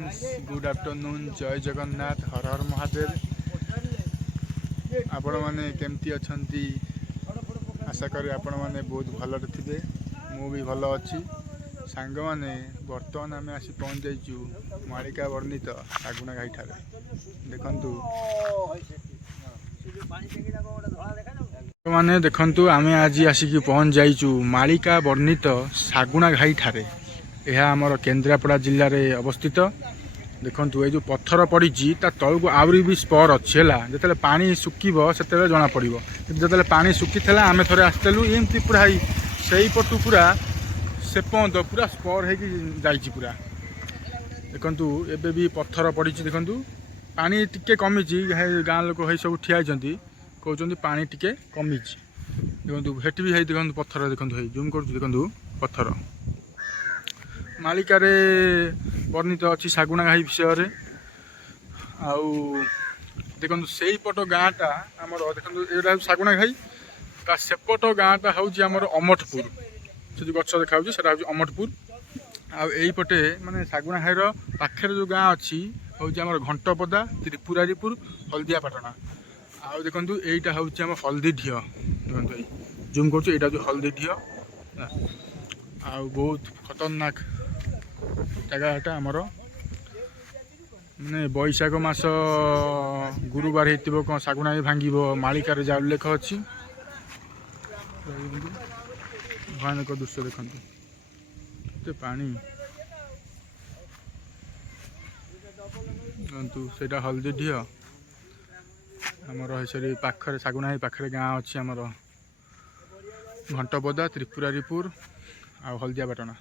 Friends good afternoon जय जगन्नाथ हर हर महादेव आपण मैंने केमती अच्छी आशा करी आपण मैंने बहुत भल थे मु भी भल अच्छी सांग मैंने बर्तमान आम आसी पहुँच जाइचु मालिका वर्णित सागुना घाई ठारे देखंतु मैंने देखंतु आम आज आसिक पहुँच जाइचु मालिका वर्णित सागुना घाई ठारे यह आमर केन्द्रापड़ा जिले में अवस्थित देखो ये जो पत्थर पड़ी तलू आहरी भी स्पर अच्छी है जो पानी सुखब से जना पड़ जो पानी सुखी था आम थे आसलु एमती पूरा से पटू पूरा से पर्यंत पूरा स्पर हो पूरा देखु एबे भी पत्थर पड़ी देखु पानी टिके कमी गाँ लोक है सब ठिया कहते पानी टिके कमी देखो हेटी भी देखो पत्थर देखो जूम कर देखो पत्थर मालिकार वर्णित अच्छी सागुना घाई विषय आउ देखो से पट गाँटा आम देखो ये सागुना घाई सेपट गाँटा हूँ अमठपुर से जो गच देखा से अमठपुर आईपटे माने सागुना घाईर पाखे जो गाँ अच्छी हूँ आम घंटपदा त्रिपुरारीपुर हल्दियापाटना आउ देखो यहीटा हूँ आम हल्दी ढीह देखो जूम कर जो हल्दी ढीह आउ बहुत खतरनाक जगहटा आमर माने बैशाख मास गुरुवार हो कौन सागुना भी भांग मालिकार जहाँ उल्लेख अच्छी भयानक दृश्य देखते पानी से हल्दी ढीह आमर से पाखे सागुना पाखे गाँ अच्छी आमर घंटपदा त्रिपुरारीपुर आ हल्दियापाटना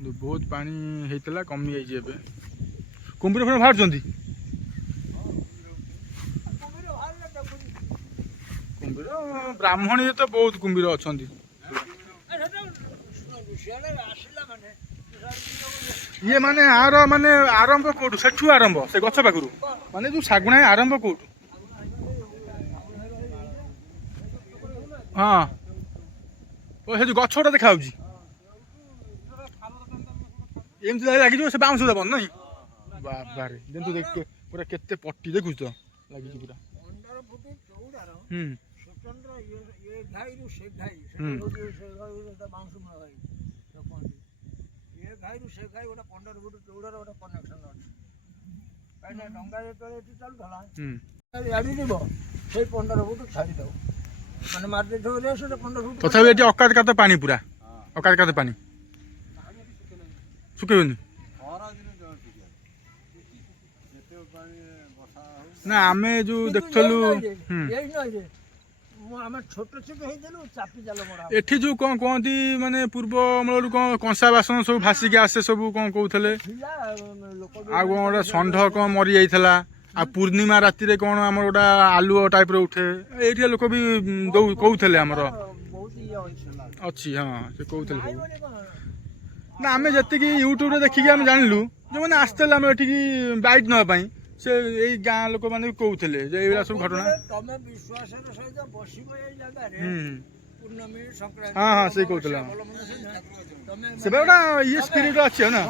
बहुत पानी होता कमी जाइए कुंभीर फुण बाहर कुंभीर ब्राह्मणी तो बहुत कुंभीर अच्छा ये माने आर माने आरंभ कौटू से आरंभ से गछ पाखु माने जो सागुना आरंभ कौटू हाँ वो जो गछटा देखा एमती लगे से बाउंस दबन नहीं बाबारे देखो देख पूरा केते पट्टी देखु तो लगी पूरा 15 फुट चौड़ा स्वतंत्र ये घाई रु से घाई बाउंस न भाई तो कोन ये घाई रु से घाई ओटा 15 फुट चौड़ा ओटा कनेक्शन अछि काइना डंगा जे तळे एठी चल धला आडी दिबो से 15 फुट छाडी दो माने मार दे रे से 15 फुट तथा एठी अकात काते पानी पूरा अकात काते पानी सुखेबनी ना आम जो देखलु एठी जो कौन कहती माने पूर्व अमल कौन कंसा बासन सब भासिक आसे सब कौन कहते आ षंढ कौन मरी जाइला आ पूर्णिमा राति रे कौन आम गोटा आलुओ टाइप रो उठे ये लोक भी कहते आमर अच्छी हाँ से कहते ना आम जी यूट्यूब देखिकी आम जानलु जो मैंने आसते आम ये बाइक नापाई से यही गाँ लोक मैंने कहते ये सब घटना हाँ हाँ से कहते से गोटा ये स्पिरिट अच्छे ना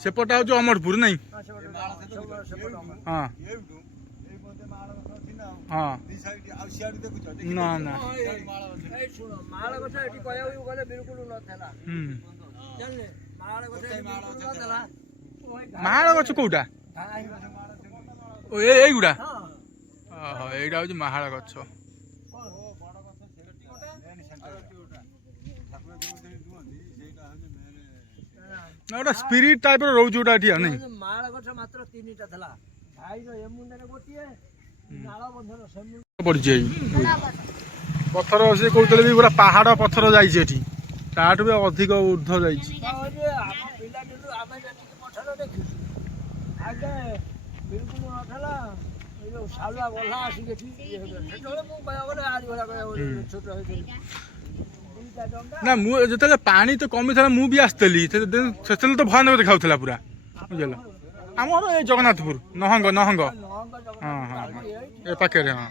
सेपटा हूँ अमरपुर नहीं हाँ हाँ ना ना माड़ गछ कौटा गुड़ा यहीटा हूँ माड़ गछ गोटे स्पिरिट टाइप रोज जोटा नहीं माड़ गछ मात्र 3टा थला भाई रो ए मुंडा गोटिए पड़ी पत्थर से कहते भी पूरा पहाड़ पत्थर जाइए भी अधिक ऊर्ध ना मुझे पानी तो कमी था मुझे आसती तो भयानक देखा पूरा बुझल आमर ये जगन्नाथपुर नहंग नहंग हाँ हाँ हाँ ए पाखे हाँ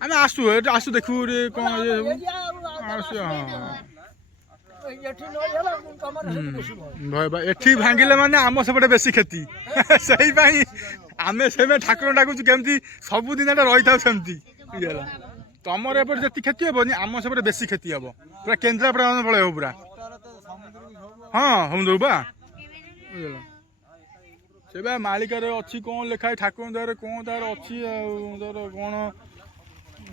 आम आसु आसु देखू कौन ଏଠି ଭାଙ୍ଗିଲେ ମାନେ ଆମ ସେପଟେ ବେଶୀ କ୍ଷତି ସେଇପାଇଁ ଆମେ ସେବେ ଠାକୁର ଡାକୁଛୁ କେମିତି ସବୁଦିନ ଏଟା ରହିଥାଉ ସେମିତି ବୁଝିଗଲା। ତମର ଏପଟେ ଯେତିକି କ୍ଷତି ହବନି ଆମ ସେପଟେ ବେଶୀ କ୍ଷତି ହବ ପୁରା କେନ୍ଦ୍ରାପଡ଼ା ପଳେଇବ ପୁରା। ହଁ ସମୁଦ୍ର ବା ବୁଝିଗଲା। ସେ ବା ମାଳିକାରେ ଅଛି କଣ ଲେଖା ଠାକୁରଙ୍କ ଦେହରେ କଣ ତାର ଅଛି ଆଉ ତାର କଣ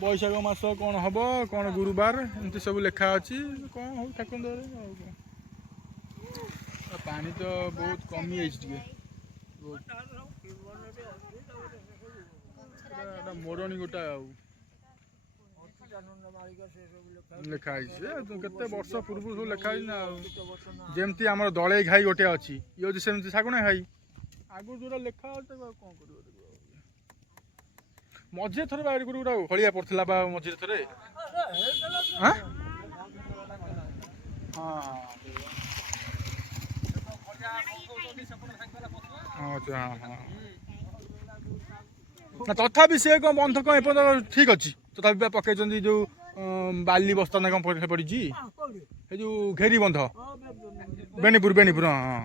ବୈଶାଖ ମାସ କଣ ହବ କଣ ଗୁରୁବାର ଏମିତି ସବୁ ଲେଖା ଅଛି କଣ ହଉ ଠାକୁରଙ୍କ ଦେହରେ ଆଉ କଣ। ପାଣି ତ ବହୁତ କମି ଯାଇଛି ଟିକେ ମୋରଣୀ ଗୋଟା ଆଉ ଲେଖା ହେଇଛି କେତେ ବର୍ଷ ପୂର୍ବରୁ ସବୁ ଲେଖା ହେଇଛି ନା ଆଉ। ଯେମିତି ଆମର ଦଳେଇ ଘାଇ ଗୋଟେ ଅଛି ଇଏ ହଉଛି ସେମିତି ଶାଗୁଣା ଘାଇ ଆଗରୁ ଯୋଉଟା ଲେଖା ଅଛି ତାକୁ ଆଉ କଣ କରିବ। ମଝିରେ ଥରେ ବାହାରି ଗୋଟେ ହଳିଆ ପଡିଥିଲା ବା ମଝିରେ ଥରେ ନା ତଥାପି ସେ କଣ ବନ୍ଧ କଣ ଏପର୍ଯ୍ୟନ୍ତ ଠିକ ଅଛି ତଥାପି ବା ପକେଇଛନ୍ତି ଯୋଉ ବାଲି ବସ୍ତା ନା କଣ ପଡିଛି ଏ ଯୋଉ ଘେରି ବନ୍ଧ ବେଣୀପୁର ହଁ।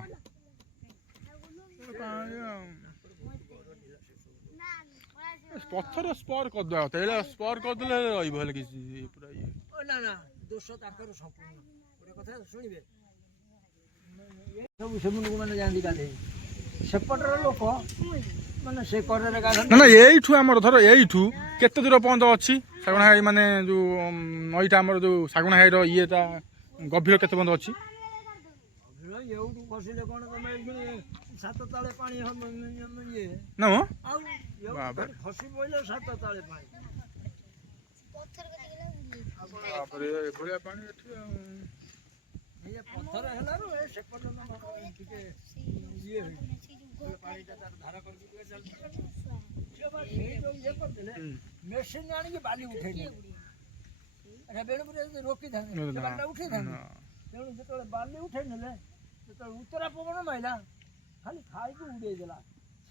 ପଥର ସ୍ପର କରିଦେବା କଥା ହେଲେ ସ୍ପର କରିଦେଲେ ରହିବ ହେଲେ କିଛି ପୁରା ଇଏ ନା ଦୋଷ ତାଙ୍କର ସମ୍ପୂର୍ଣ୍ଣ ଗୋଟେ କଥା ଶୁଣିବେ ସବୁ ସେମାନଙ୍କୁ ମାନେ ଯାଆନ୍ତି ଗାଧେଇ ସେପଟର ଲୋକ ମାନେ ସେ କରରେ ଗାଧନ୍ତି। ନା ଏଇଠୁ ଆମର ଧର ଏଇଠୁ କେତେ ଦୂର ପର୍ଯ୍ୟନ୍ତ ଅଛି ଶାଗୁଣା ଘାଇ ମାନେ ଯୋଉ ନଈଟା ଆମର ଯୋଉ ଶାଗୁଣା ଘାଇର ଇଏଟା ଗଭୀର କେତେ ପର୍ଯ୍ୟନ୍ତ ଅଛି? ଏଉଠୁ ଖସିଲେ କଣ ତମେ ସାତ ତାଳେ ପାଣି ଇଏ ନା ମ ଆଉ ଖସି ପଇଲେ ସାତ ତାଳେ ପାଣି ଏଭଳିଆ ପାଣି ଏଠି ଆଉ ପଥର ହେଲାରୁ ସେପଟ ଟିକେ ଇଏ ପାଣିଟା ତାର ଧାର କରିକି ଇଏ କରିଦେଲେ ମେସିନ ଆଣିକି ବାଲି ଉଠେଇ ବେଣୁପୁରରେ ଯଦି ରୋକିଥାନ୍ତେ ସେ ବାଲିଟା ଉଠେଇଥାନ୍ତେ। ତେଣୁ ଯେତେବେଳେ ବାଲି ଉଠେଇ ନେଲେ ଯେତେବେଳେ ଉତ୍ତରା ପବନ ମାଇଲା ଖାଲି ଖାଇକି ଉଡେଇ ଦେଲା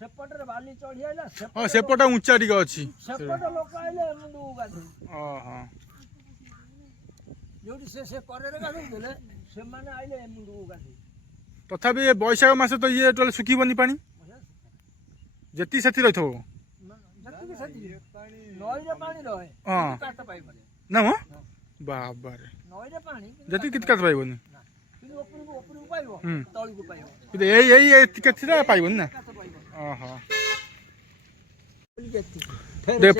ସେପଟରେ ବାଲି ଚଢି ଆଇଲା ସେପଟ ଉଞ୍ଚା ଟିକେ ଅଛି ସେପଟ ଲୋକ ଆଇଲେ ମୁଣ୍ଡକୁ ଗାଧୋଇ ଯୋଉଠି ସେ କରରେ ଗାଧୋଉଥିଲେ ସେମାନେ ଆଇଲେ ମୁଣ୍ଡକୁ ଗାଧୋଇ। ତଥାପି ଏ ବୈଶାଖ ମାସ ତ ଇଏ ଟୋଟାଲି ଶୁଖିବନି ପାଣି ଯେତିକି ସେଠି ରହିଥିବ ନଈରେ ପାଣି ରହେ କାଟ ପାଇବନି ନା ମ ବାବାରେ ନଈରେ ପାଣି ଯେତିକି କିଛି କାଟ ପାଇବନି ଉପରକୁ ପାଇବ ତଳକୁ ପାଇବ କିନ୍ତୁ ଏଇ କେତେଟା ପାଇବନି ନା ଓହୋ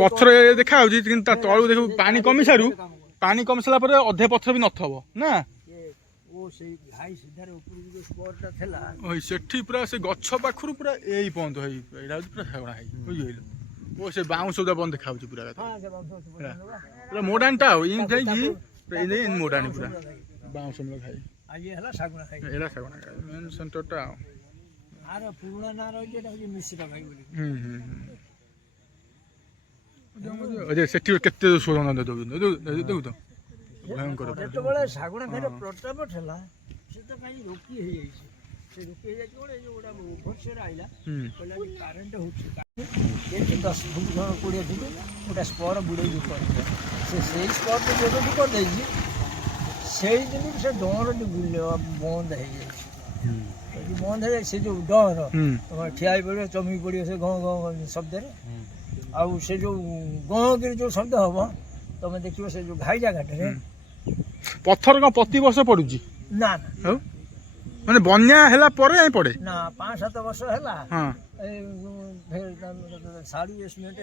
ପଥର ଦେଖା ହଉଛି କିନ୍ତୁ ତା ତଳକୁ ଦେଖିବୁ ପାଣି କମି ସାରୁ ପାଣି କମି ସାରିଲା ପରେ ଅଧେ ପଥର ବି ନଥିବ ନା ସେଠି ପୁରା ସେ ଗଛ ପାଖରୁ ପୁରା ଏଇ ପର୍ଯ୍ୟନ୍ତ ହେଇ ଏଇଟା ହଉଛି ପୁରା ଶାଗୁଣା ଘାଇ ବୁଝିପାରିଲୁ ଓ ସେ ବାଉଁଶ ବନ୍ଦ ଦେଖା ହଉଛି ପୁରା ପୁରା ମୋଡାଣିଟା ଆଉ ଏମିତି ହେଇକି ମୋଡାଣି ପୁରା ବାଉଁଶ ଘାଇ ହେଲା ଶାଗୁଣା ଘାଇ ଏଇଟା ଶାଗୁଣା ଘାଇ ମେନ୍ ସେଣ୍ଟରଟା ଆଉ ଆର ପୁରୁଣା ନାଁ ରହିଛି ଏଟା ହଉଛି ମିଶ୍ର ଘାଇ ବୋଲି ସେଠି କେତେ ସୁଗନ୍ଧ ଦଉଛନ୍ତି ଦେଖୁ ତ ଭୟଙ୍କର ଯେତେବେଳେ ଶାଗୁଣା ଘାଇର ପ୍ରତାପ ଥିଲା ସେ ତ କାହିଁ ରୋକି ହେଇଯାଇଛି ସେ ରୋକି ହେଇଯାଇଛି କଣ ଏଇ ଯୋଉ ଗୋଟା ଓଭରସିଅର ଆଇଲା କହିଲା କି କାରେଣ୍ଟ ହଉଛି ଏଠି 10 ଫୁଟ 20 ଫୁଟ ଗୋଟେ ସ୍ପର ବୁଡେଇକି କରିଥିଲା ସେଇ ସ୍ପରଟି ଯେବେଠୁ କରିଦେଇଛି ସେଇ ଦିନରୁ ସେ ଡଅଁରଟି ବନ୍ଦ ହେଇଯାଇଛି ବନ୍ଦ ହେଇଯାଇଛି ସେ ଯୋଉ ଡଅଁର ଠିଆ ହେଇ ପଡ଼ିବ ଚମକି ପଡ଼ିବ ସେ ଘଁ ଘଁ ଶବ୍ଦରେ ଆଉ ସେ ଯୋଉ ଗଁ କିରି ଯୋଉ ଶବ୍ଦ ହବ ତମେ ଦେଖିବ ସେ ଯୋଉ ଘାଇ ଜାଗାଟାରେ ପଥର କଣ ପ୍ରତି ବର୍ଷ ପଡୁଛି ନା ମାନେ ବନ୍ୟା ହେଲା ପରେ ଯାଇ ପଡେ ନା 5-7 ବର୍ଷ ହେଲା ଶାଢୀ ଏସ୍ଟିମେଟ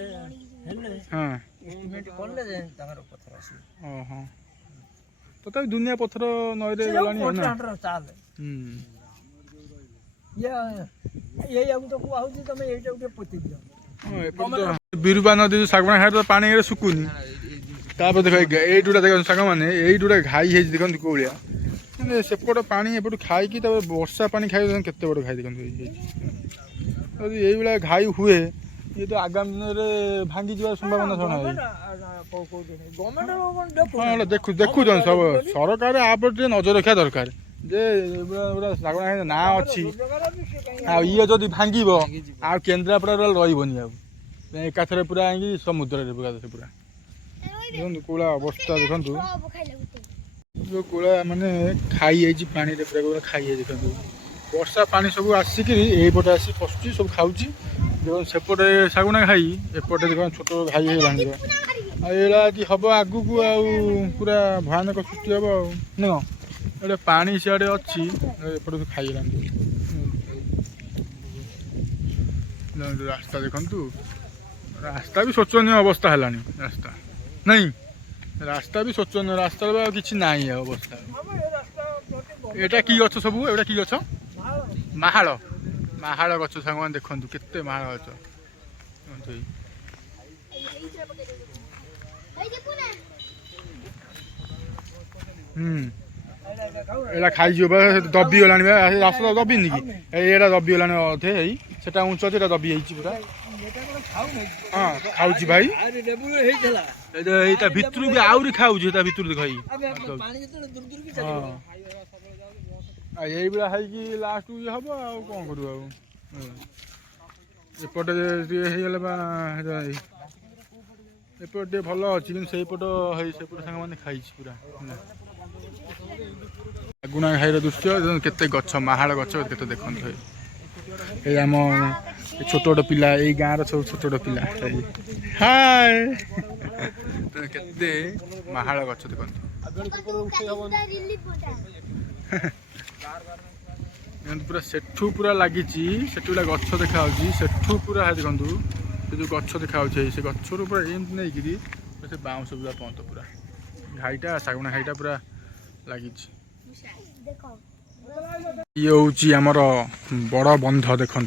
ହେଲେ ଏସ୍ଟିମେଟ କଲେ ତାଙ୍କର ପଥର ଆସିବ ତଥାପି ଦୁନିଆ ପଥର ନଈରେ ଗଲାଣି ଏଇଆକୁ ତ କୁହା ହଉଛି ତମେ ଏଇଟାକୁ ଟିକେ ପୋତି ଦିଅ ବିରୁବା ନଦୀ ଶାଗୁଣା ଘାଇର ପାଣି ଶୁଖୁନି ତାପରେ ଦେଖ ଏଇଠୁଟା ଦେଖନ୍ତୁ ସାଙ୍ଗମାନେ ଏଇଠୁଟା ଘାଇ ହେଇଛି ଦେଖନ୍ତୁ କୋଉଳିଆ ମାନେ ସେପଟ ପାଣି ଏପଟୁ ଖାଇକି ତାପରେ ବର୍ଷା ପାଣି ଖାଇ କେତେ ବଡ଼ ଘାଇ ଦେଖନ୍ତୁ ହେଇଛି ଯଦି ଏଇଭଳିଆ ଘାଇ ହୁଏ ଇଏ ତ ଆଗାମୀ ଦିନରେ ଭାଙ୍ଗି ଯିବାର ସମ୍ଭାବନା ଦେଖୁଛନ୍ତି ସବୁ ସରକାର ଆ ଉପରେ ଟିକେ ନଜର ରଖିବା ଦରକାର ଯେ ଶାଗୁଣା ଘାଇ ନାଁ ଅଛି ଆଉ ଇଏ ଯଦି ଭାଙ୍ଗିବ ଆଉ କେନ୍ଦ୍ରାପଡ଼ାରେ ରହିବନି ଆଉ ଏକାଥରେ ପୁରା ଆଣିକି ସମୁଦ୍ରରେ ପୁରା ଦେଖନ୍ତୁ କୋଉଭଳିଆ ଅବସ୍ଥା ଦେଖନ୍ତୁ जो कोला माने खाई जाइए पानी रे पूरा खाई जाइए देखो वर्षा पानी सब आसिक यहीपटे आसी पशुची सब खाऊँ देखो सेपटे शागुना खाई एपटे देखो छोट घाई हो एड़ा कि हम आगू को पूरा भयानक सृष्टि हम ना ये पानी सियाड़े अच्छी एपटे खाई रास्ता देखु रास्ता भी शोचनीय अवस्था है रास्ता नहीं रास्ता भी शोचनीय रास्ता किसी ना अवस्था एटा कि गछ सब एटा कि गछ माहाल माहाल गछ सांग मैंने देखु केते माहाल गछ एटा खाई दबी गलानी रास्ता दबिनी कि एटा दबी गलानी अधे सेटा उंच सेटा दबी पूरा हाँ खाऊ भाई भितर भी आहरी खाऊ भितर देख यही भाई कि लास्ट ये हम आउ कौन कर एपटे एपटे भल अच्छी कि सेपट सांग मैंने खाई पूरा शागुना घाईर दृश्य केते गछ माहाल गछ केते देखते ये आम छोट छोट पिला ये गाँव सब छोट छोट पिला हाय केते माहाल गछ देखते पूरा सेठू पूरा लगी सेठू गछ देखा सेठू पूरा देखु से जो गछ देखा से गचर पूरा एमती नहीं कि से बाउंस पूरा पंत पूरा घाईटा शागुना घाईटा पूरा लगी ये हूँ आमर बड़ बंध देखु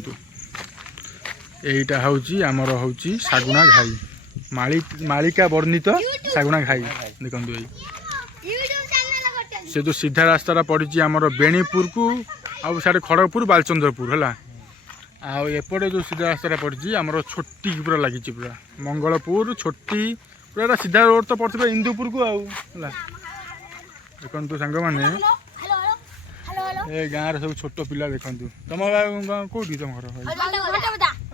यहीटा हूँ आमर हूँ शागुना घाई मालिका वर्णित शागुना घाई देखु से जो सीधा रास्ता पड़ी आमर बेणीपुर को आउ साढ़े खड़गपुर बालचंद्रपुर है आउपटे जो सीधा रास्ता पड़ी आमर छोटी पूरा लगी पूरा मंगलपुर छोटी पूरा सीधा रोड तो पड़ता इंदुपुर को आउ देखु सांग मैंने ए गाँव सब छोट पिला देखु तुम कौटी तुम घर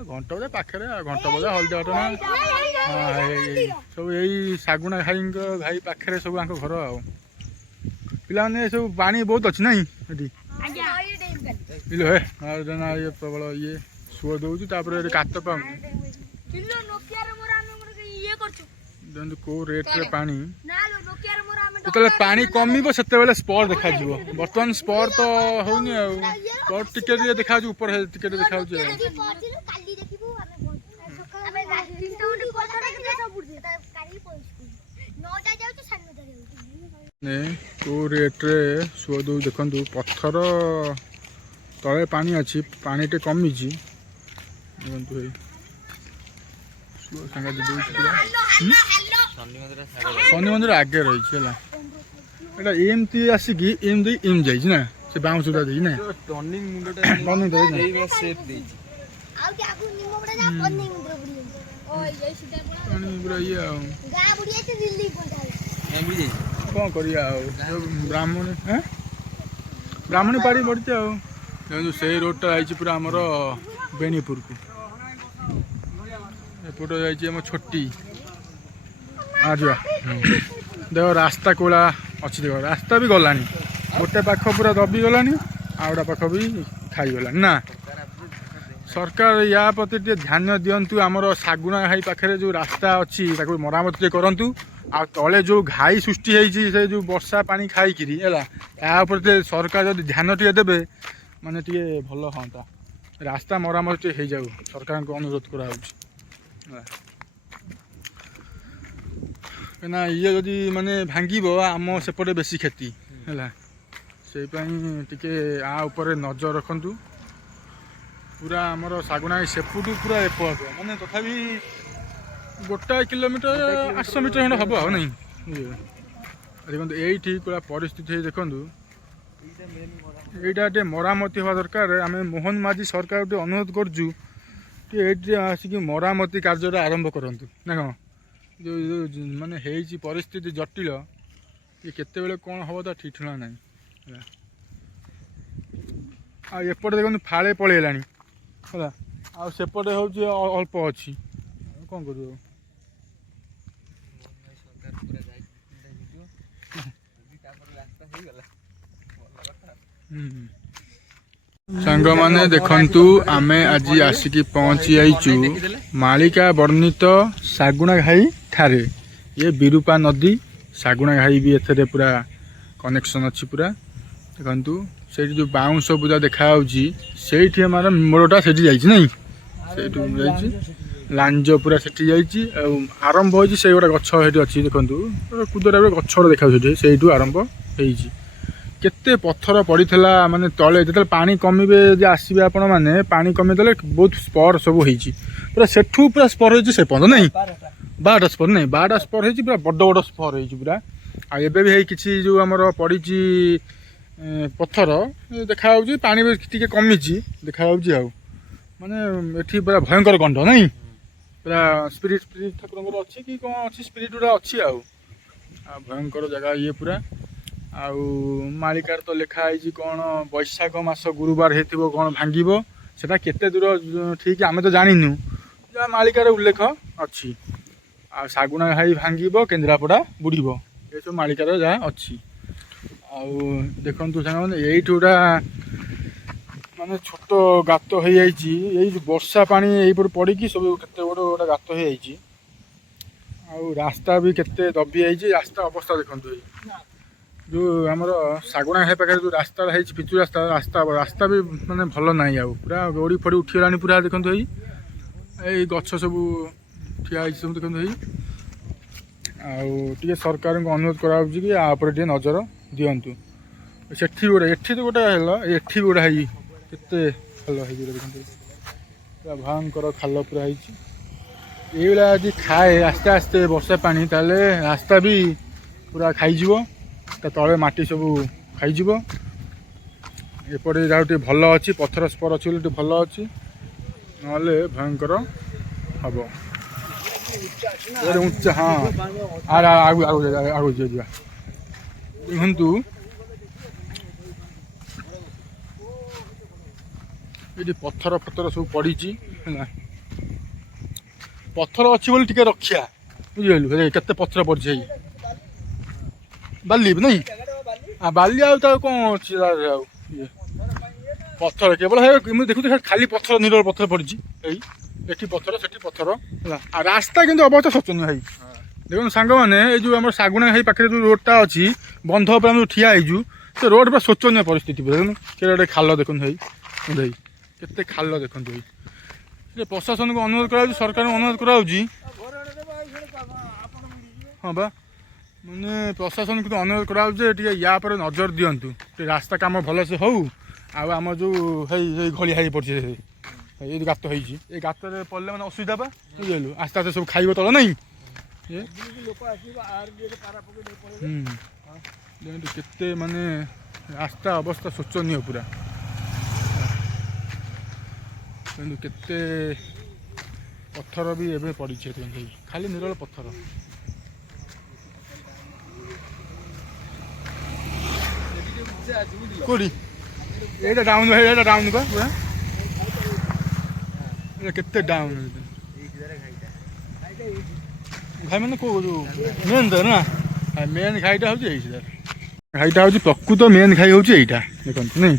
घंटा पाखे घंटा बजा हल्दी सब यही शागुना घाई घाई पाखे सब घर पिला सब पानी बहुत अच्छी ना ये प्रबल ये सुअ दौर कात पाऊँ कौ रेट्रे पानी जो पानी कमिब से स्पट देखा बर्तमान स्पट तो होनी स्पट टिकेट देखा ऊपर टिकेट देखा कौ रेट्रे सुअ दौ देखु पत्थर तले पानी अच्छी पानी टे कमी देखु शनि मंदिर आगे रही है एमती आसिकी एमती एम जाना से बाउंस ना पूरा ये कौन कर ब्राह्मणी ब्राह्मणी पाड़ी पड़ते से रोडटा आई पूरा आमर बेणीपुर को एपटे जाम छोटी आज देख रास्ता कोला अच्छी देख रास्ता भी गलानी गोटे पाख पूरा दबी गलानी आउटा पाख भी खाई गलानी ना सरकार या प्रति ध्यान दिंतु आमर शागुना घाई पाखे जो रास्ता अच्छी मरामत करूँ आ तले जो घाई सृष्टि से जो वर्षा पानी खाईकि है सरकार जब ध्यान टे देवे माने टे भल हाँ रास्ता मरामत हो जाऊ सरकार को अनुरोध करा ना ये जदि माने भांगिब आम सेपटे बेसी क्षति है से टे आ ऊपर नजर रखु पूरा आमर शागुना सेपुटू पूरा एपट माने तथापि गोटाए किलोमीटर 800 मीटर खंड हम नहीं देखो यही पूरा परिस्थिति देखु ये मरामती हवा दरकार आम मोहन माझी सरकार गोटे अनुरोध करुँ कि ये आसिक मरामती कार्य आरंभ करूँ ना कौन जो माने परिस्थिति जटिल ये केते कौन हम तो ठीक ठिक ना आएपटे देखो फाड़े पलैला है आसेपटे हूँ अल्प अच्छी कौन कर ସାଙ୍ଗମାନେ ଦେଖନ୍ତୁ ଆମେ ଆଜି ଆସିକି ପହଞ୍ଚି ଯାଇଛୁ ମାଳିକା ବର୍ଣ୍ଣିତ ଶାଗୁଣା ଘାଇ ଠାରେ। ଇଏ ବିରୁପା ନଦୀ, ଶାଗୁଣା ଘାଇ ବି ଏଥିରେ ପୁରା କନେକ୍ସନ୍ ଅଛି ପୁରା। ଦେଖନ୍ତୁ ସେଇଠି ଯେଉଁ ବାଉଁଶ ବୁଦା ଦେଖାଯାଉଛି ସେଇଠି ଆମର ମୋଡ଼ଟା ସେଠି ଯାଇଛି ନାଇଁ, ସେଇଠୁ ଯାଇଛି ଲାଞ୍ଜ ପୁରା ସେଠି ଯାଇଛି। ଆଉ ଆରମ୍ଭ ହେଇଛି ସେଇ ଗୋଟେ ଗଛ ସେଠି ଅଛି, ଦେଖନ୍ତୁ କୁଦରେ ଗଛ ଗୋଟେ ଦେଖାଯାଉଛି ସେଠି, ସେଇଠୁ ଆରମ୍ଭ ହେଇଛି। କେତେ ପଥର ପଡ଼ିଥିଲା ମାନେ ତଳେ, ଯେତେବେଳେ ପାଣି କମିବେ ଯଦି ଆସିବେ ଆପଣମାନେ, ପାଣି କମିଦେଲେ ବହୁତ ସ୍ପଟ ସବୁ ହେଇଛି ପୁରା, ସେଠୁ ପୁରା ସ୍ପର ହେଇଛି ସେ ପର୍ଯ୍ୟନ୍ତ ନାଇଁ, 12ଟା ସ୍ପର ନାଇଁ, 12ଟା ସ୍ପର ହେଇଛି ପୁରା, ବଡ଼ ବଡ଼ ସ୍ପର ହେଇଛି ପୁରା। ଆଉ ଏବେ ବି ହେଇ କିଛି ଯେଉଁ ଆମର ପଡ଼ିଛି ପଥର ଦେଖାଯାଉଛି, ପାଣି ବି ଟିକେ କମିଛି ଦେଖାଯାଉଛି। ଆଉ ମାନେ ଏଠି ପୁରା ଭୟଙ୍କର ଗନ୍ଧ ନାଇଁ, ପୁରା ସ୍ପିରିଟ୍ ଠାକୁରଙ୍କର ଅଛି କି କ'ଣ ଅଛି, ସ୍ପିରିଟ୍ ଗୁଡ଼ା ଅଛି। ଆଉ ଭୟଙ୍କର ଜାଗା ଇଏ ପୁରା। ଆଉ ମାଳିକାରେ ତ ଲେଖା ହେଇଛି କ'ଣ ବୈଶାଖ ମାସ ଗୁରୁବାର ହେଇଥିବ କ'ଣ ଭାଙ୍ଗିବ, ସେଟା କେତେ ଦୂର ଠିକ୍ ଆମେ ତ ଜାଣିନୁ, ଯାହା ମାଳିକାରେ ଉଲ୍ଲେଖ ଅଛି। ଆଉ ଶାଗୁଣା ଘାଇ ଭାଙ୍ଗିବ, କେନ୍ଦ୍ରାପଡ଼ା ବୁଡ଼ିବ, ଏସବୁ ମାଳିକାରେ ଯାହା ଅଛି। ଆଉ ଦେଖନ୍ତୁ ସାଙ୍ଗମାନେ ଏଇଠି ଗୁଡ଼ା ମାନେ ଛୋଟ ଗାତ ହେଇଯାଇଛି, ଏଇ ଯେଉଁ ବର୍ଷା ପାଣି ଏଇପଟେ ପଡ଼ିକି ସବୁ କେତେ ବଡ଼ ଗୋଟେ ଗାତ ହେଇଯାଇଛି। ଆଉ ରାସ୍ତା ବି କେତେ ଦବି ଯାଇଛି, ରାସ୍ତା ଅବସ୍ଥା ଦେଖନ୍ତୁ। ଏଇ ଯେଉଁ ଆମର ଶାଗୁଣା ଘାଇ ପାଖରେ ଯେଉଁ ରାସ୍ତାଟା ହେଇଛି, ପିଚୁ ରାସ୍ତା ବି ମାନେ ଭଲ ନାହିଁ, ଆଉ ପୁରା ଗୋଡ଼ି ଫଡ଼ି ଉଠିଗଲାଣି ପୁରା। ଦେଖନ୍ତୁ ଏଇ ଗଛ ସବୁ ଠିଆ ହେଇଛି ସବୁ, ଦେଖନ୍ତୁ ଆଉ ଟିକେ ସରକାରଙ୍କୁ ଅନୁରୋଧ କରାଯାଉଛି କି ଆ ଉପରେ ଟିକେ ନଜର ଦିଅନ୍ତୁ। ସେଠି ଗୋଟେ, ଏଠି ତ ଗୋଟେ ହେଲା, ଏଠି ବି ଗୋଟେ ହେଇ କେତେ ଖାଲ ହେଇଛି ଦେଖନ୍ତୁ, ପୁରା ଭୟଙ୍କର ଖାଲ ପୁରା ହେଇଛି। ଏଇଭଳିଆ ଯଦି ଖାଏ ଆସ୍ତେ ଆସ୍ତେ ବର୍ଷା ପାଣି, ତାହେଲେ ରାସ୍ତା ବି ପୁରା ଖାଇଯିବ, ତା ତଳେ ମାଟି ସବୁ ଖାଇଯିବ। ଏପଟେ ଯାହା ଟିକେ ଭଲ ଅଛି, ପଥର ସ୍ପର ଅଛି ବୋଲି ଟିକେ ଭଲ ଅଛି, ନହେଲେ ଭୟଙ୍କର ହବ। ଉଚ୍ଚା, ହଁ ଆଗକୁ ଯିବା। ଦେଖନ୍ତୁ ଏଇଠି ପଥର ସବୁ ପଡ଼ିଛି ହେଲା, ପଥର ଅଛି ବୋଲି ଟିକେ ରକ୍ଷା, ବୁଝିପାରିଲୁ। କେତେ ପଥର ପଡ଼ିଛି, ଏଇ ବାଲି ନାଇଁ, ବାଲି ଆଉ ତା କ'ଣ ଅଛି ଆଉ ଇଏ ପଥର କେବଳ ମୁଁ ଦେଖୁଛି ଖାଲି ପଥର, ନିରଳ ପଥର ପଡ଼ିଛି। ଏଠି ପଥର ସେଠି ପଥର ହେଲା। ଆଉ ରାସ୍ତା କିନ୍ତୁ ଅବସ୍ଥା ଶୋଚନୀୟ ଭାଇ। ଦେଖନ୍ତୁ ସାଙ୍ଗମାନେ, ଏଇ ଯେଉଁ ଆମର ଶାଗୁଣା ଘାଇ ପାଖରେ ଯେଉଁ ରୋଡ଼ଟା ଅଛି, ବନ୍ଧ ଉପରେ ଆମେ ଯେଉଁ ଠିଆ ହେଇଛୁ, ସେ ରୋଡ଼ ପୁରା ଶୋଚନୀୟ ପରିସ୍ଥିତି ପୁରା। ଦେଖନ୍ତୁ କେତେ ଗୋଟେ ଖାଲ, ଦେଖନ୍ତୁ ଭାଇ କେତେ ଖାଲ ଦେଖନ୍ତୁ। ପ୍ରଶାସନକୁ ଅନୁରୋଧ କରାଯାଉଛି, ସରକାରଙ୍କୁ ଅନୁରୋଧ କରାଯାଉଛି, ହଁ ବା, ମାନେ ପ୍ରଶାସନକୁ ଅନୁରୋଧ କରାଯାଉଛି ଯେ ଟିକେ ୟା ଉପରେ ନଜର ଦିଅନ୍ତୁ, ଟିକେ ରାସ୍ତା କାମ ଭଲସେ ହଉ। ଆଉ ଆମର ଯେଉଁ ହେଇ ଘଳିଆ ହେଇ ପଡ଼ିଛି, ଏଇ ଗାତ ହେଇଛି, ଏଇ ଗାତରେ ପଡ଼ିଲେ ମାନେ ଅସୁବିଧା ବା, ବୁଝିପାରିଲୁ। ଆସ୍ତେ ଆସ୍ତେ ସବୁ ଖାଇବ ତଳ ନାଇଁ, କେତେ ମାନେ ରାସ୍ତା ଅବସ୍ଥା ଶୋଚନୀୟ ପୁରା। କିନ୍ତୁ କେତେ ପଥର ବି ଏବେ ପଡ଼ିଛି, ଖାଲି ନିରଳ ପଥର। କୋଉଠି ଏଇଟା ଡାଉନ୍ ଭାଇ, ଏଇଟା ଡାଉନ୍ ବା ପୁରା, କେତେ ଡାଉନ୍ ଘାଇ ମାନେ କୋଉ ଯେଉଁ ମେନ୍ ତ ନା, ମେନ୍ ଘାଇଟା ହେଉଛି ଏଇଠି, ଘାଇଟା ହେଉଛି ପ୍ରକୃତ ମେନ୍ ଘାଇ ହେଉଛି ଏଇଟା, ଦେଖନ୍ତୁ ନାଇଁ।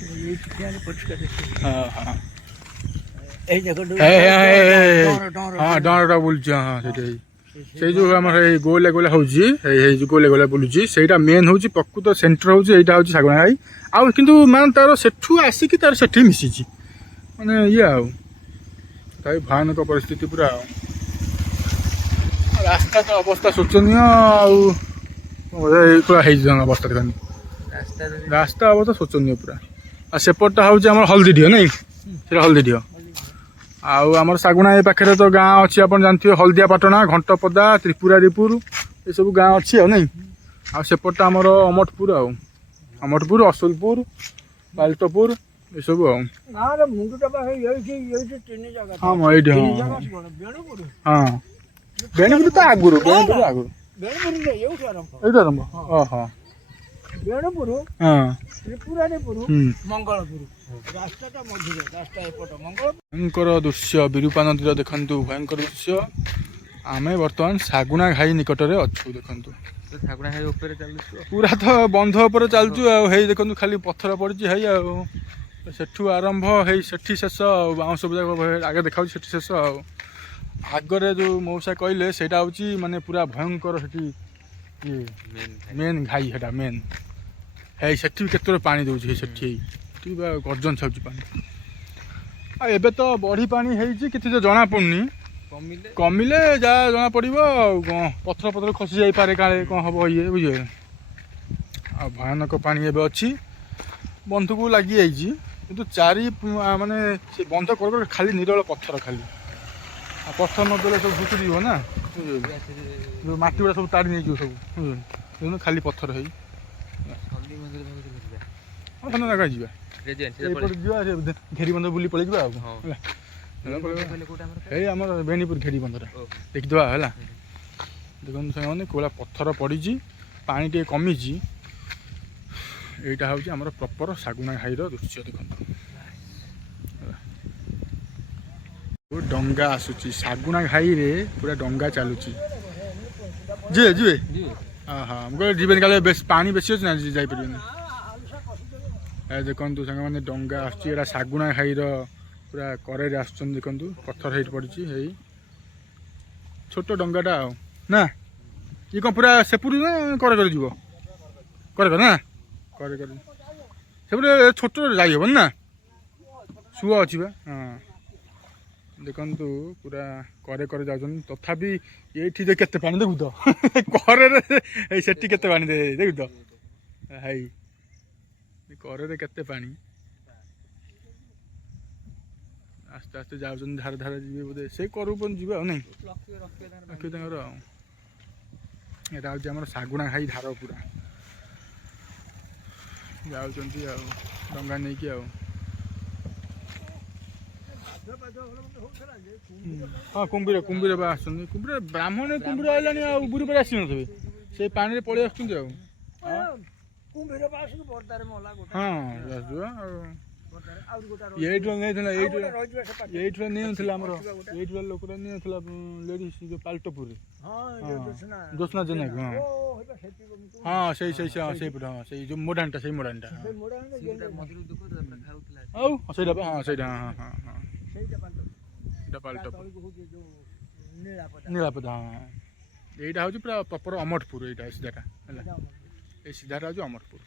ହଁ ହଁ ହଁ ଡଁଟା ବୁଲୁଛି, ହଁ ସେଇଟା ସେଇ ଯେଉଁ ଆମର ଏଇ ଗୋଲା ହେଉଛି, ଏଇ ଯେଉଁ ଗୋଲା ବୁଲୁଛି, ସେଇଟା ମେନ୍ ହେଉଛି ପ୍ରକୃତ ସେଣ୍ଟର ହେଉଛି ଏଇଟା ହେଉଛି ଶାଗୁଣା ଘାଇ। ଆଉ କିନ୍ତୁ ମାନେ ତାର ସେଠୁ ଆସିକି ତାର ସେଠି ମିଶିଛି, ମାନେ ଇଏ ଆଉ ତାଇ ଭୟାନକ ପରିସ୍ଥିତି ପୁରା। ଆଉ ରାସ୍ତା ତ ଅବସ୍ଥା ଶୋଚନୀୟ, ଆଉ ପୁରା ହେଇଛି ଅବସ୍ଥା ଦେଖନ୍ତୁ, ରାସ୍ତା ଅବସ୍ଥା ଶୋଚନୀୟ ପୁରା। ଆଉ ସେପଟଟା ହେଉଛି ଆମର ହଳଦୀ ଢିଅ ନାଇଁ, ସେଇଟା ହଳଦୀ ଢିଅ। ଆଉ ଆମର ଶାଗୁଣା ଏ ପାଖରେ ତ ଗାଁ ଅଛି, ଆପଣ ଜାଣିଥିବେ, ହଳଦିଆ ପାଟଣା, ଘଣ୍ଟପଦା, ତ୍ରିପୁରାରୀପୁର, ଏସବୁ ଗାଁ ଅଛି ଆଉ ନାଇଁ। ଆଉ ସେପଟଟା ଆମର ଅମଟପୁର, ଆଉ ଅମଟପୁର, ଅସୁଲପୁର, ବାଲିତପୁର, ଏସବୁ ଆଉ। ହଁ ମ ଏଇଠି, ହଁ ହଁ ବେଣୁପୁର ତ ଆଗରୁ, ବେଣୁପୁର ଆଗରୁ, ଏଇଠୁ ଆରମ୍ଭ। ଓହୋ, ବେଣୁପୁର, ହଁ, ତ୍ରିପୁରାରୀପୁର, ମଙ୍ଗଳପୁର, ରାସ୍ତାଟା ମଝିରେ, ରାସ୍ତା ଏପଟ ମଙ୍ଗଳପୁର। ଭୟଙ୍କର ଦୃଶ୍ୟ, ବିରୁପା ନଦୀର ଦେଖନ୍ତୁ ଭୟଙ୍କର ଦୃଶ୍ୟ। ଆମେ ବର୍ତ୍ତମାନ ଶାଗୁଣା ଘାଇ ନିକଟରେ ଅଛୁ ଦେଖନ୍ତୁ। ଶାଗୁଣା ଘାଇ ଉପରେ ଚାଲୁଛୁ ପୁରା ତ ବନ୍ଧ ଉପରେ ଚାଲୁଛୁ ଆଉ ହେଇ ଦେଖନ୍ତୁ ଖାଲି ପଥର ପଡ଼ିଛି ହେଇ ଆଉ ସେଠୁ ଆରମ୍ଭ ହେଇ ସେଠି ଶେଷ ଆଉ ବାଉଁଶ ଯାକ ଆଗେ ଦେଖାଉଛି ସେଠି ଶେଷ ଆଉ ଆଗରେ ଯେଉଁ ମଉସା କହିଲେ ସେଇଟା ହେଉଛି ମାନେ ପୁରା ଭୟଙ୍କର ସେଠି ଇଏ ମେନ୍ ଘାଇ ସେଟା ମେନ୍ ହେଇ ସେଠି ବି କେତେବେଳେ ପାଣି ଦେଉଛି ସେଠି ସେଠି ବା ଗର୍ଜନ ଛାଉଛି ପାଣି। ଆଉ ଏବେ ତ ବଢ଼ି ପାଣି ହେଇଛି କିଛି ତ ଜଣାପଡ଼ୁନି କମିଲେ ଯାହା ଜଣାପଡ଼ିବ ଆଉ କ'ଣ ପଥର ଖସି ଯାଇପାରେ କାଳେ କ'ଣ ହେବ ଇଏ ବୁଝିଲେ। ଆଉ ଭୟାନକ ପାଣି ଏବେ ଅଛି ବନ୍ଧକୁ ଲାଗିଯାଇଛି କିନ୍ତୁ ଚାରି ମାନେ ସେ ବନ୍ଧ କର ଖାଲି ନିରଳ ପଥର ଖାଲି ଆଉ ପଥର ନଦେଲେ ସବୁ ଭୁଷୁଡ଼ିଯିବ ନା ବୁଝିଲେ ଯେଉଁ ମାଟି ଗୁଡ଼ା ସବୁ ତାଡ଼ି ନେଇଯିବ ସବୁ ବୁଝିଲେ ଦେଖୁନ ଖାଲି ପଥର ହେଇ ହଁ ଭଲ ଜାଗା ଯିବା ଏଇପଟେ ଯିବା ଘେରି ବନ୍ଧ ବୁଲି ପଳେଇ ଯିବା ଆଉ ହେଲା ଏଇ ଆମର ବେଣୀପୁର ଘେରି ବନ୍ଧଟା ଦେଖିଦେବା ହେଲା। ଦେଖନ୍ତୁ ସାଙ୍ଗମାନେ କୋଉଭଳିଆ ପଥର ପଡ଼ିଛି ପାଣି ଟିକେ କମିଛି। ଏଇଟା ହେଉଛି ଆମର ପ୍ରପର ଶାଗୁଣା ଘାଇର ଦୃଶ୍ୟ ଦେଖନ୍ତୁ। ଡଙ୍ଗା ଆସୁଛି ଶାଗୁଣା ଘାଇରେ ପୁରା ଡଙ୍ଗା ଚାଲୁଛି ଯିବେ ହଁ ହଁ ମୁଁ କହିଲି ଯିବେନି କାଳେ ବେଶ ପାଣି ବେଶୀ ଅଛି ନା ଯାଇପାରିବେନି। ଦେଖନ୍ତୁ ସାଙ୍ଗମାନେ ଡଙ୍ଗା ଆସୁଛି ଏଇଟା ଶାଗୁଣା ଘାଇର ପୁରା କରେରେ ଆସୁଛନ୍ତି ଦେଖନ୍ତୁ ପଥର ହେଇଠି ପଡ଼ିଛି ହେଇ ଛୋଟ ଡଙ୍ଗାଟା ଆଉ ନା ଇଏ କ'ଣ ପୁରା ସେପୁରୁ ନା କରେ ଯିବ କରେ ନା କରେ ସେପଟେ ଛୋଟ ଯାଇ ହେବନି ନା ସୁଅ ଅଛି ବା ହଁ ଦେଖନ୍ତୁ ପୁରା କରେ ଯାଉଛନ୍ତି ତଥାପି ଏଇଠି ଯେ କେତେ ପାଣି ଦେଖୁ ତ କରେରେ ଏଇ ସେଠି କେତେ ପାଣି ଦେଖୁ ତ ହାଇ କରେରେ କେତେ ପାଣି ଆସ୍ତେ ଆସ୍ତେ ଯାଉଛନ୍ତି ଧାରେ ଯିବେ ବୋଧେ ସେଇ କରୁ ଯିବେ ଆଉ ନାଇଁ ରଖିବେ ତାଙ୍କର ଆଉ ଏଇଟା ହେଉଛି ଆମର ଶାଗୁଣା ଘାଇ ଧାର ପୁରା ଯାଉଛନ୍ତି ଆଉ ଡଙ୍ଗା ନେଇକି ଆଉ ହଁ କୁମ୍ଭୀର ବା ଆସୁଛନ୍ତି କୁମ୍ଭୀର ବ୍ରାହ୍ମଣ କୁମ୍ଭୀର ଆଇଲାଣି ଆଉ ବୁଡ଼ି ପରେ ଆସିନଥିବେ ସେଇ ପାଣିରେ ପଳେଇ ଆସୁଛନ୍ତି ଆଉ ହଁ ଏଇଠୁ ନେଇଥିଲା ଏଇଠୁ ନେଇଥିଲା ଆମର ଏଇଠୁ ଲୋକଟା ନେଇଥିଲା ଲେଡ଼ିସ୍ ଯେଉଁ ପାଲଟପୁରରେ ଜ୍ୟୋତ୍ସ୍ନା ଜେନାକୁ ହଁ ସେଇପଟେ ହଁ ସେଇ ଯେଉଁ ମୋଡ଼ାନଟା ସେଇ ମୋଡ଼ାନଟା ଆଉ ସେଇଟା ହଁ ସେଇଟା ହଁ ସେଇଟା ପାଲଟପୁର ନିରାପଦା ହଁ ଏଇଟା ହେଉଛି ପୁରା ପ୍ରପର ଅମଠପୁର ଏଇଟା ସିଧାଟା ହେଲା ଏଇ ସିଧାଟା ହେଉଛି ଅମଠପୁର।